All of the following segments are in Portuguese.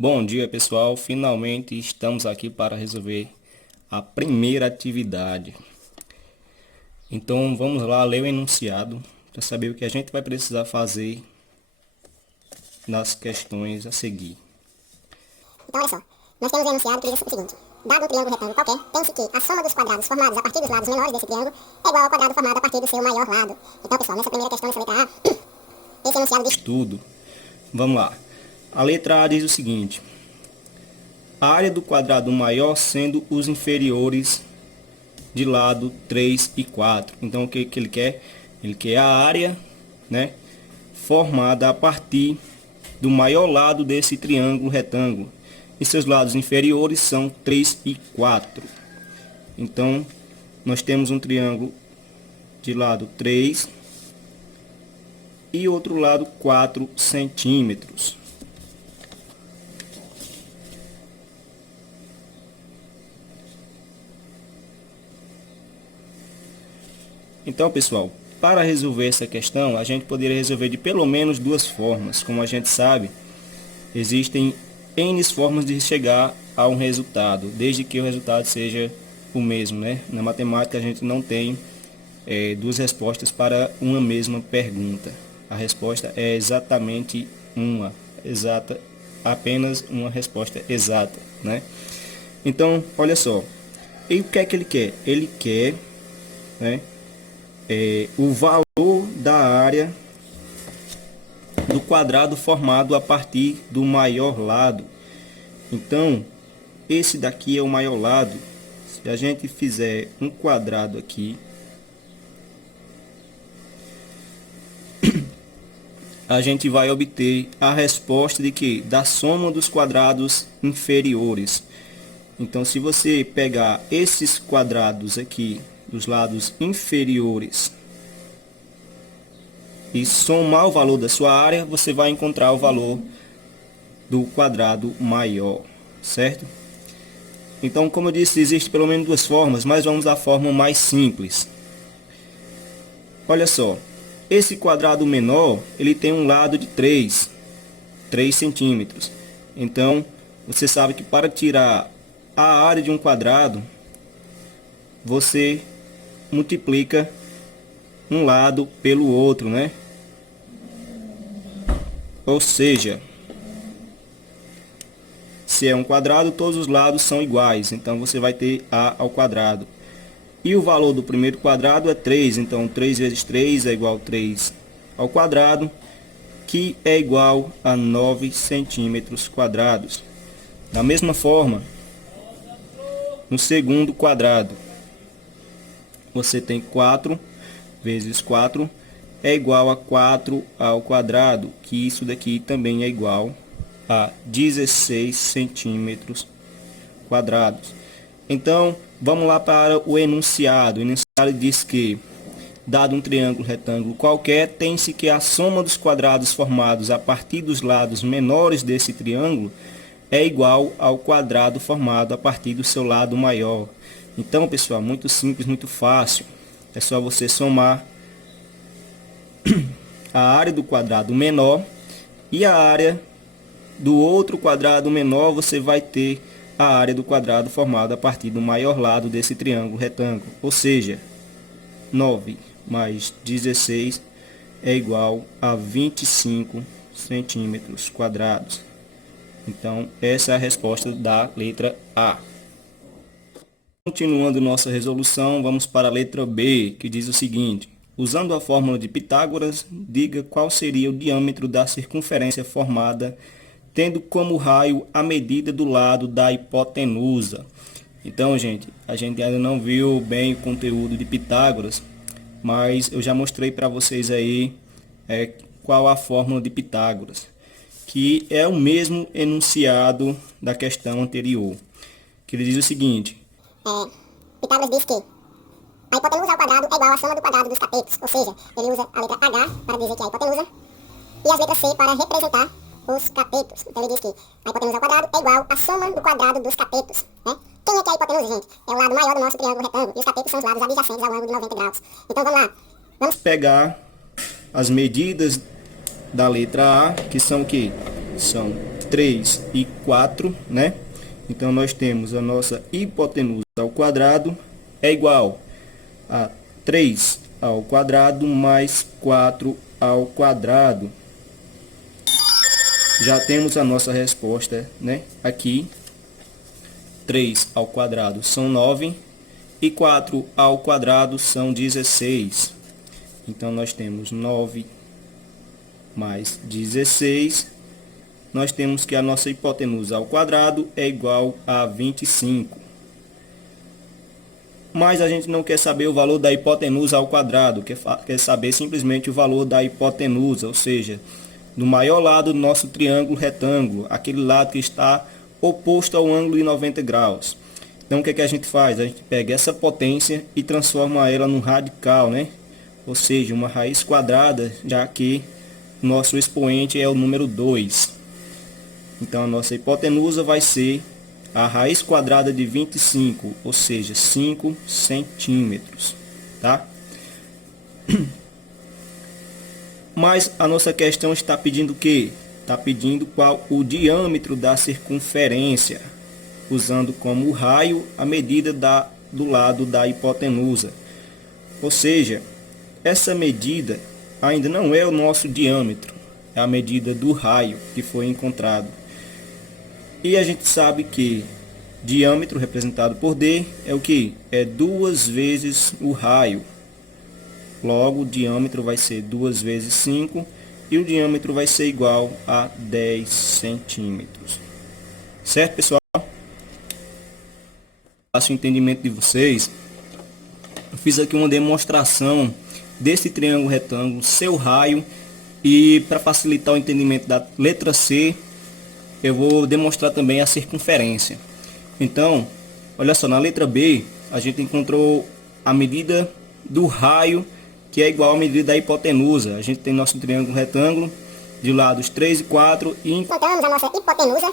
Bom dia, pessoal. Finalmente estamos aqui para resolver a primeira atividade. Então vamos lá ler o enunciado para saber o que a gente vai precisar fazer nas questões a seguir. Então olha só, nós temos um enunciado que diz o seguinte: dado um triângulo retângulo qualquer, pense que a soma dos quadrados formados a partir dos lados menores desse triângulo é igual ao quadrado formado a partir do seu maior lado. Então pessoal, nessa primeira questão, nessa letra A, esse enunciado diz Estudo. Vamos lá. A letra A diz o seguinte: a área do quadrado maior sendo os inferiores de lado 3 e 4. Então o que ele quer? Ele quer a área, né, formada a partir do maior lado desse triângulo retângulo. E seus lados inferiores são 3 e 4. Então nós temos um triângulo de lado 3 e outro lado 4 centímetros. Então, pessoal, para resolver essa questão, a gente poderia resolver de pelo menos duas formas. Como a gente sabe, existem N formas de chegar a um resultado, desde que o resultado seja o mesmo, né? Na matemática, a gente não tem duas respostas para uma mesma pergunta. A resposta é exatamente uma, exata, apenas uma resposta exata, né? Então, olha só, e o que é que ele quer? Ele quer, né, o valor da área do quadrado formado a partir do maior lado. Então, esse daqui é o maior lado. Se a gente fizer um quadrado aqui, a gente vai obter a resposta de que? Da soma dos quadrados inferiores. Então, se você pegar esses quadrados aqui dos lados inferiores e somar o valor da sua área, você vai encontrar o valor do quadrado maior, certo? Então, como eu disse, existe pelo menos duas formas, mas vamos à forma mais simples. Olha só, esse quadrado menor, ele tem um lado de 3 centímetros. Então, você sabe que para tirar a área de um quadrado, você multiplica um lado pelo outro, né? Ou seja, se é um quadrado, todos os lados são iguais. Então, você vai ter a ao quadrado. E o valor do primeiro quadrado é 3. Então, 3 vezes 3 é igual a 3 ao quadrado, que é igual a 9 centímetros quadrados. Da mesma forma, no segundo quadrado, você tem 4 vezes 4 é igual a 4 ao quadrado, que isso daqui também é igual a 16 centímetros quadrados. Então, vamos lá para o enunciado. O enunciado diz que, dado um triângulo retângulo qualquer, tem-se que a soma dos quadrados formados a partir dos lados menores desse triângulo é igual ao quadrado formado a partir do seu lado maior. Então, pessoal, muito simples, muito fácil. É só você somar a área do quadrado menor e a área do outro quadrado menor. Você vai ter a área do quadrado formada a partir do maior lado desse triângulo retângulo. Ou seja, 9 mais 16 é igual a 25 centímetros quadrados. Então, essa é a resposta da letra A. Continuando nossa resolução, vamos para a letra B, que diz o seguinte: usando a fórmula de Pitágoras, diga qual seria o diâmetro da circunferência formada, tendo como raio a medida do lado da hipotenusa. Então, gente, a gente ainda não viu bem o conteúdo de Pitágoras, mas eu já mostrei para vocês aí qual a fórmula de Pitágoras, que é o mesmo enunciado da questão anterior, que ele diz o seguinte: Pitágoras diz que a hipotenusa ao quadrado é igual à soma do quadrado dos catetos. Ou seja, ele usa a letra H para dizer que é a hipotenusa e as letras C para representar os catetos. Então ele diz que a hipotenusa ao quadrado é igual à soma do quadrado dos catetos, né? Quem é que é a hipotenusa, gente? É o lado maior do nosso triângulo retângulo e os catetos são os lados adjacentes ao ângulo de 90 graus. Então vamos lá. Vamos pegar as medidas da letra A, que são o quê? São 3 e 4, né? Então nós temos a nossa hipotenusa ao quadrado é igual a 3 ao quadrado mais 4 ao quadrado. Já temos a nossa resposta, né? Aqui, 3 ao quadrado são 9 e 4 ao quadrado são 16. Então, nós temos 9 mais 16. Nós temos que a nossa hipotenusa ao quadrado é igual a 25. Mas a gente não quer saber o valor da hipotenusa ao quadrado, quer saber simplesmente o valor da hipotenusa, ou seja, no maior lado do nosso triângulo retângulo, aquele lado que está oposto ao ângulo de 90 graus. Então o que é que a gente faz? A gente pega essa potência e transforma ela num radical, né? Ou seja, uma raiz quadrada, já que nosso expoente é o número 2. Então a nossa hipotenusa vai ser a raiz quadrada de 25, ou seja, 5 centímetros, tá? Mas a nossa questão está pedindo o quê? Está pedindo qual o diâmetro da circunferência, usando como raio a medida do lado da hipotenusa. Ou seja, essa medida ainda não é o nosso diâmetro, é a medida do raio que foi encontrado. E a gente sabe que diâmetro representado por D é o que? É 2 vezes o raio. Logo, o diâmetro vai ser 2 vezes 5 e o diâmetro vai ser igual a 10 centímetros. Certo, pessoal? Faço o entendimento de vocês. Eu fiz aqui uma demonstração desse triângulo retângulo, seu raio, e para facilitar o entendimento da letra C, eu vou demonstrar também a circunferência. Então, olha só, na letra B, a gente encontrou a medida do raio, que é igual à medida da hipotenusa. A gente tem nosso triângulo retângulo, de lados 3 e 4. E encontramos a nossa hipotenusa,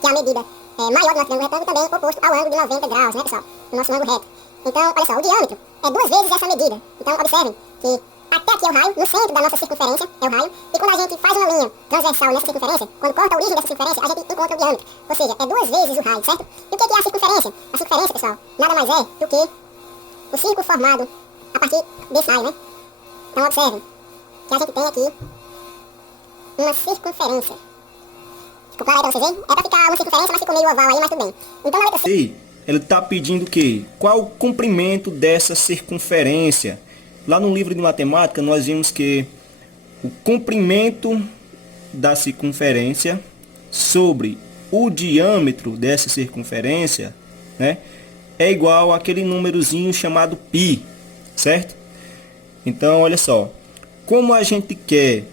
que é a medida maior do nosso triângulo retângulo, também oposto ao ângulo de 90 graus, né, pessoal? Do nosso ângulo reto. Então, olha só, o diâmetro é 2 vezes essa medida. Então, observem que até aqui é o raio, no centro da nossa circunferência é o raio, e quando a gente faz uma linha transversal nessa circunferência, quando corta a origem dessa circunferência, a gente encontra o diâmetro. Ou seja, é 2 vezes o raio, certo? E o que é a circunferência? A circunferência, pessoal, nada mais é do que o círculo formado a partir desse raio, né? Então, observem que a gente tem aqui uma circunferência. Ficou claro aí pra vocês verem? É pra ficar uma circunferência, mas ficou meio oval aí, mas tudo bem. Então, na letra C, ele está pedindo o quê? Qual o comprimento dessa circunferência? Lá no livro de matemática, nós vimos que o comprimento da circunferência sobre o diâmetro dessa circunferência, né, é igual àquele númerozinho chamado π, certo? Então, olha só, como a gente quer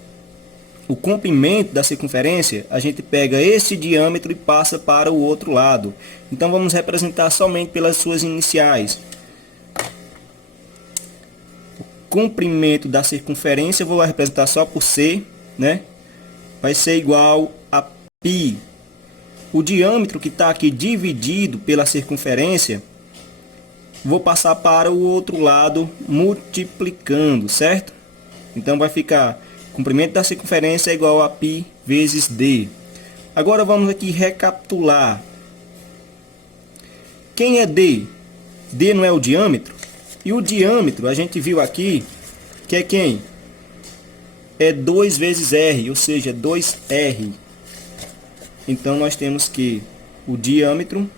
o comprimento da circunferência, a gente pega esse diâmetro e passa para o outro lado. Então, vamos representar somente pelas suas iniciais. Comprimento da circunferência, vou representar só por C, né? Vai ser igual a π. O diâmetro que está aqui dividido pela circunferência, vou passar para o outro lado multiplicando, certo? Então vai ficar comprimento da circunferência é igual a π vezes D. Agora vamos aqui recapitular. Quem é D? D não é o diâmetro? E o diâmetro, a gente viu aqui, que é quem? É 2 vezes R, ou seja, 2R. Então, nós temos que o diâmetro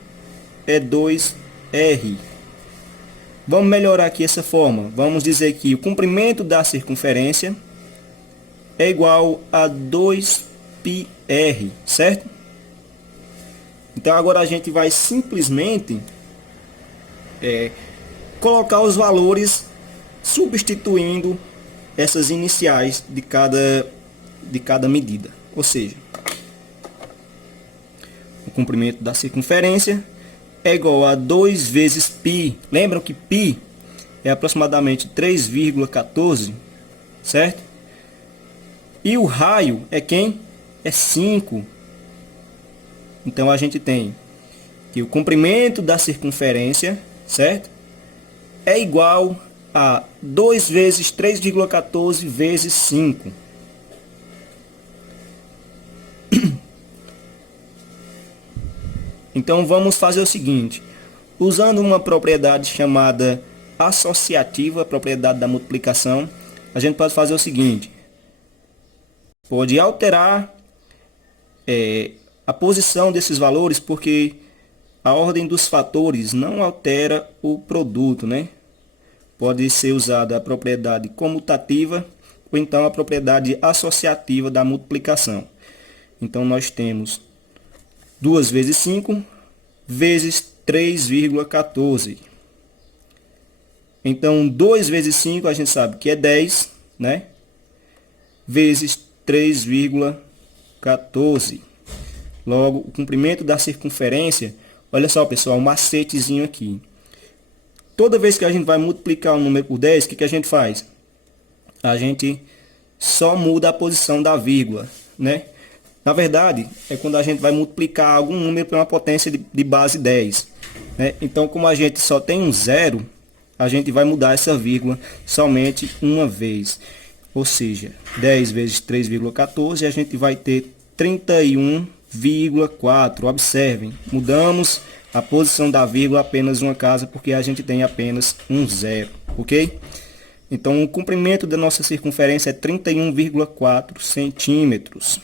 é 2R. Vamos melhorar aqui essa forma. Vamos dizer que o comprimento da circunferência é igual a 2πr, certo? Então, agora a gente vai simplesmente colocar os valores substituindo essas iniciais de cada medida. Ou seja, o comprimento da circunferência é igual a 2 vezes π. Lembram que π é aproximadamente 3,14, certo? E o raio é quem? É 5. Então a gente tem que o comprimento da circunferência, certo? É igual a 2 vezes 3,14 vezes 5. Então vamos fazer o seguinte, usando uma propriedade chamada associativa, a propriedade da multiplicação, a gente pode fazer o seguinte, pode alterar a posição desses valores, porque a ordem dos fatores não altera o produto, né? Pode ser usada a propriedade comutativa ou então a propriedade associativa da multiplicação. Então nós temos 2 vezes 5 vezes 3,14. Então 2 vezes 5 a gente sabe que é 10, né? Vezes 3,14. Logo, o comprimento da circunferência, olha só pessoal, um macetezinho aqui. Toda vez que a gente vai multiplicar um número por 10, o que a gente faz? A gente só muda a posição da vírgula, né? Na verdade, é quando a gente vai multiplicar algum número por uma potência de base 10. Né? Então, como a gente só tem um zero, a gente vai mudar essa vírgula somente uma vez. Ou seja, 10 vezes 3,14, a gente vai ter 31,4. Observem, mudamos a posição da vírgula apenas uma casa, porque a gente tem apenas um zero, ok? Então, o comprimento da nossa circunferência é 31,4 centímetros.